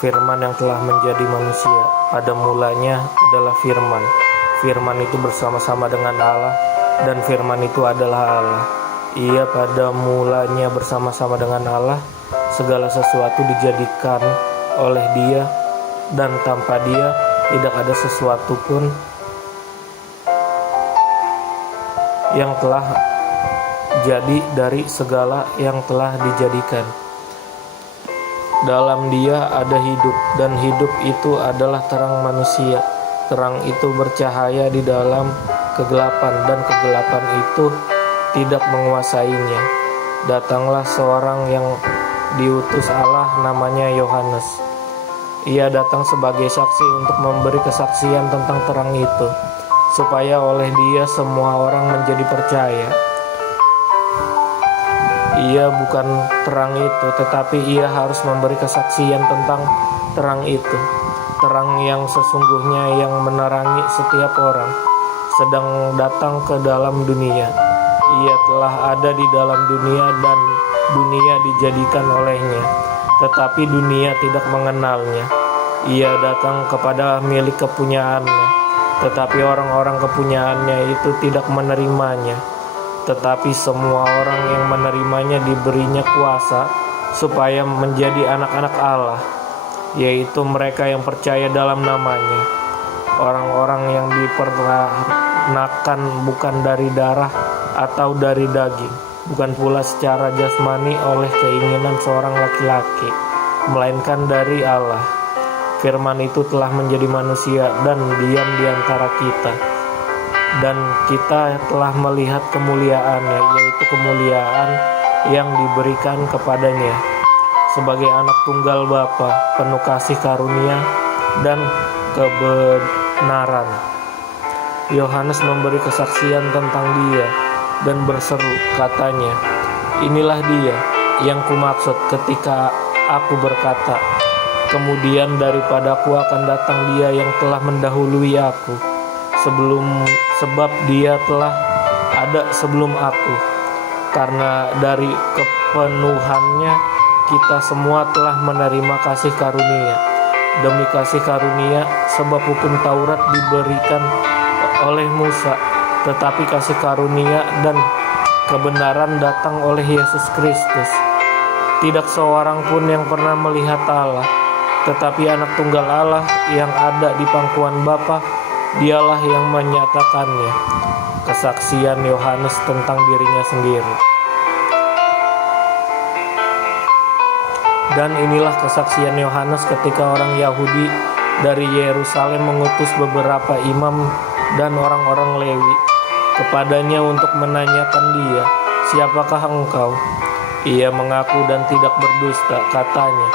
Firman yang telah menjadi manusia. Pada mulanya adalah Firman. Firman itu bersama-sama dengan Allah, dan Firman itu adalah Allah. Ia pada mulanya bersama-sama dengan Allah. Segala sesuatu dijadikan oleh Dia, dan tanpa Dia tidak ada sesuatu pun yang telah jadi dari segala yang telah dijadikan. Dalam Dia ada hidup, dan hidup itu adalah terang manusia. Terang itu bercahaya di dalam kegelapan, dan kegelapan itu tidak menguasainya. Datanglah seorang yang diutus Allah, namanya Yohanes. Ia datang sebagai saksi untuk memberi kesaksian tentang terang itu, supaya oleh Dia semua orang menjadi percaya. Ia bukan terang itu, tetapi ia harus memberi kesaksian tentang terang itu. Terang yang sesungguhnya yang menerangi setiap orang sedang datang ke dalam dunia. Ia telah ada di dalam dunia, dan dunia dijadikan olehnya, tetapi dunia tidak mengenalnya. Ia datang kepada milik kepunyaannya, tetapi orang-orang kepunyaannya itu tidak menerimanya. Tetapi semua orang yang menerimanya diberinya kuasa supaya menjadi anak-anak Allah, yaitu mereka yang percaya dalam namanya. Orang-orang yang diperanakan bukan dari darah atau dari daging, bukan pula secara jasmani oleh keinginan seorang laki-laki, melainkan dari Allah. Firman itu telah menjadi manusia dan diam di antara kita, dan kita telah melihat kemuliaannya, yaitu kemuliaan yang diberikan kepadanya sebagai anak tunggal Bapa, penuh kasih karunia dan kebenaran. Yohanes memberi kesaksian tentang Dia dan berseru, katanya, "Inilah Dia yang kumaksud ketika aku berkata, kemudian daripadaku akan datang Dia yang telah mendahului aku, sebab Dia telah ada sebelum aku. Karena dari kepenuhannya kita semua telah menerima kasih karunia demi kasih karunia, sebab hukum Taurat diberikan oleh Musa, tetapi kasih karunia dan kebenaran datang oleh Yesus Kristus. Tidak seorang pun yang pernah melihat Allah, tetapi anak tunggal Allah yang ada di pangkuan Bapa, Dialah yang menyatakannya." Kesaksian Yohanes tentang dirinya sendiri. Dan inilah kesaksian Yohanes ketika orang Yahudi dari Yerusalem mengutus beberapa imam dan orang-orang Lewi kepadanya untuk menanyakan dia, "Siapakah engkau?" Ia mengaku dan tidak berdusta, katanya,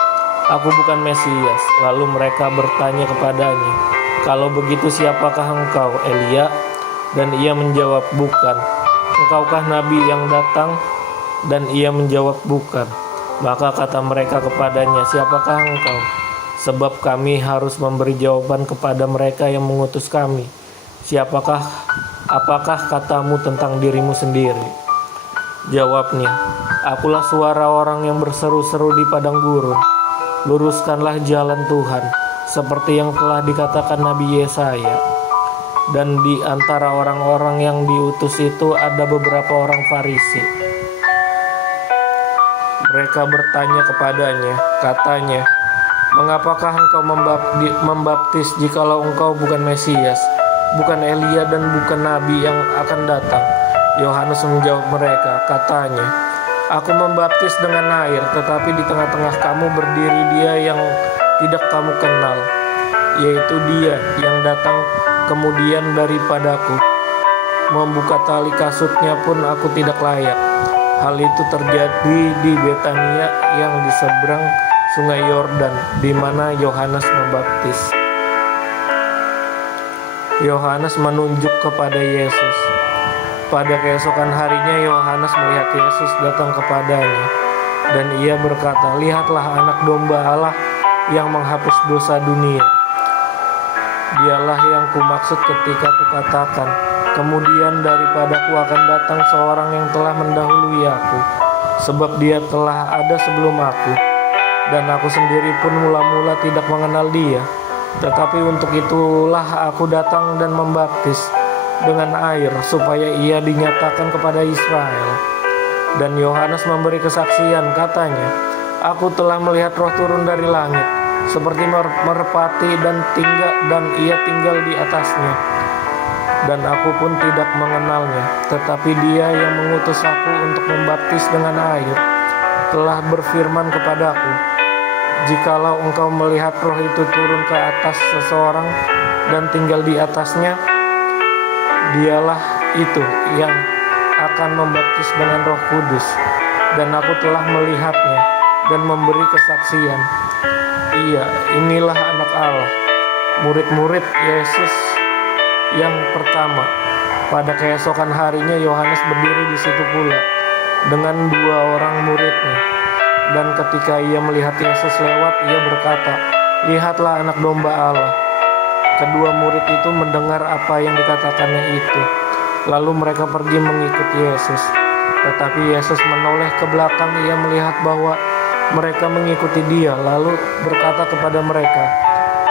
"Aku bukan Mesias." Lalu mereka bertanya kepadanya, "Kalau begitu siapakah engkau, Elia?" Dan ia menjawab, "Bukan." "Engkaukah nabi yang datang?" Dan ia menjawab, "Bukan." Maka kata mereka kepadanya, "Siapakah engkau? Sebab kami harus memberi jawaban kepada mereka yang mengutus kami. Apakah katamu tentang dirimu sendiri?" Jawabnya, "Akulah suara orang yang berseru-seru di padang gurun, luruskanlah jalan Tuhan, seperti yang telah dikatakan Nabi Yesaya." Dan di antara orang-orang yang diutus itu ada beberapa orang Farisi. Mereka bertanya kepadanya, katanya, "Mengapakah engkau membaptis jikalau engkau bukan Mesias, bukan Elia dan bukan Nabi yang akan datang?" Yohanes menjawab mereka, katanya, "Aku membaptis dengan air, tetapi di tengah-tengah kamu berdiri Dia yang tidak kamu kenal, yaitu Dia yang datang kemudian daripadaku. Membuka tali kasutnya pun aku tidak layak." Hal itu terjadi di Betania yang di seberang sungai Yordan, di mana Yohanes membaptis. Yohanes menunjuk kepada Yesus. Pada keesokan harinya Yohanes melihat Yesus datang kepadanya, dan ia berkata, "Lihatlah anak domba Allah yang menghapus dosa dunia. Dialah yang kumaksud ketika kukatakan, kemudian daripadaku akan datang seorang yang telah mendahului aku, sebab Dia telah ada sebelum aku. dan aku sendiri pun mula-mula tidak mengenal dia. Tetapi untuk itulah aku datang dan membaptis dengan air, supaya ia dinyatakan kepada Israel. Dan Yohanes memberi kesaksian, katanya, aku telah melihat Roh turun dari langit, seperti merpati dan ia tinggal di atasnya. Dan aku pun tidak mengenalnya, tetapi dia yang mengutus aku untuk membaptis dengan air telah berfirman kepadaku, jikalau engkau melihat Roh itu turun ke atas seseorang dan tinggal di atasnya, dialah itu yang akan membaptis dengan Roh Kudus. Dan aku telah melihatnya dan memberi kesaksian. Inilah anak Allah. Murid-murid Yesus yang pertama. Pada keesokan harinya Yohanes berdiri di situ pula dengan 2 orang muridnya. Dan ketika ia melihat Yesus lewat, ia berkata, lihatlah anak domba Allah. Kedua murid itu mendengar apa yang dikatakannya itu. Lalu mereka pergi mengikut Yesus. Tetapi Yesus menoleh ke belakang, ia melihat bahwa mereka mengikuti dia, lalu berkata kepada mereka,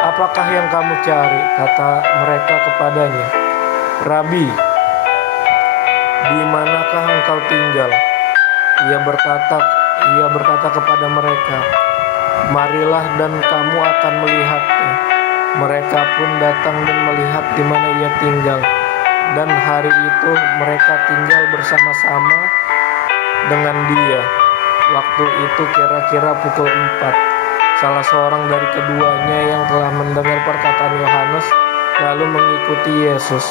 apakah yang kamu cari? Kata mereka kepadanya, Rabi, di manakah engkau tinggal? Ia berkata kepada mereka, marilah dan kamu akan melihatnya. Mereka pun datang dan melihat di mana ia tinggal. Dan hari itu mereka tinggal bersama-sama dengan dia. Waktu itu kira-kira pukul 4. Salah seorang dari keduanya yang telah mendengar perkataan Yohanes lalu mengikuti Yesus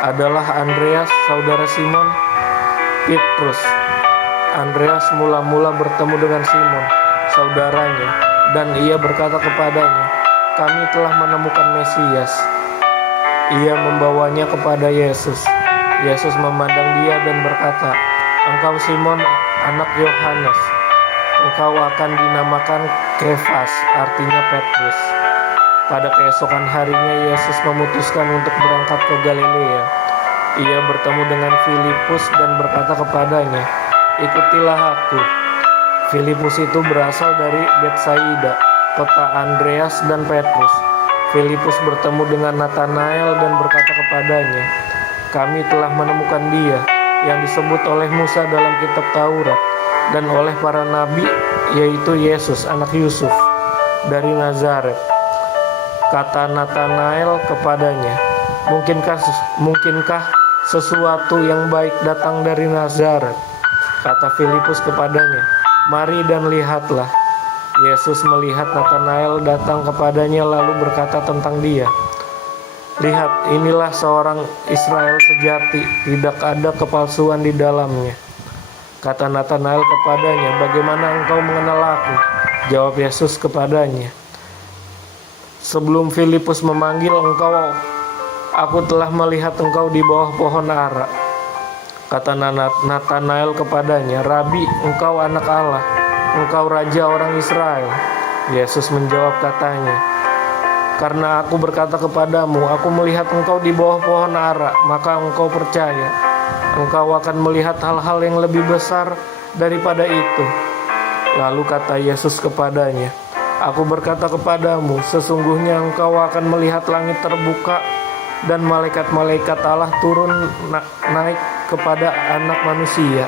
adalah Andreas, saudara Simon Petrus. Andreas mula-mula bertemu dengan Simon, saudaranya, dan ia berkata kepadanya, kami telah menemukan Mesias. Ia membawanya kepada Yesus. Yesus memandang dia dan berkata, engkau Simon, anak Yohanes, engkau akan dinamakan Kefas, artinya Petrus. Pada keesokan harinya Yesus memutuskan untuk berangkat ke Galilea. Ia bertemu dengan Filipus dan berkata kepadanya, ikutilah aku. Filipus itu berasal dari Betsaida, kota Andreas dan Petrus. Filipus bertemu dengan Natanael dan berkata kepadanya, kami telah menemukan dia yang disebut oleh Musa dalam kitab Taurat dan oleh para nabi, yaitu Yesus anak Yusuf dari Nazaret. Kata Natanael kepadanya, mungkinkah sesuatu yang baik datang dari Nazaret? Kata Filipus kepadanya, mari dan lihatlah. Yesus melihat Natanael datang kepadanya lalu berkata tentang dia, lihat, inilah seorang Israel sejati, tidak ada kepalsuan di dalamnya. Kata Natanael kepadanya, bagaimana engkau mengenal aku? Jawab Yesus kepadanya, sebelum Filipus memanggil engkau, aku telah melihat engkau di bawah pohon ara. Kata Natanael kepadanya, Rabi, engkau anak Allah, engkau raja orang Israel. Yesus menjawab katanya, karena aku berkata kepadamu, aku melihat engkau di bawah pohon ara, maka engkau percaya. Engkau akan melihat hal-hal yang lebih besar daripada itu. Lalu kata Yesus kepadanya, aku berkata kepadamu, sesungguhnya engkau akan melihat langit terbuka dan malaikat-malaikat Allah turun naik kepada Anak Manusia.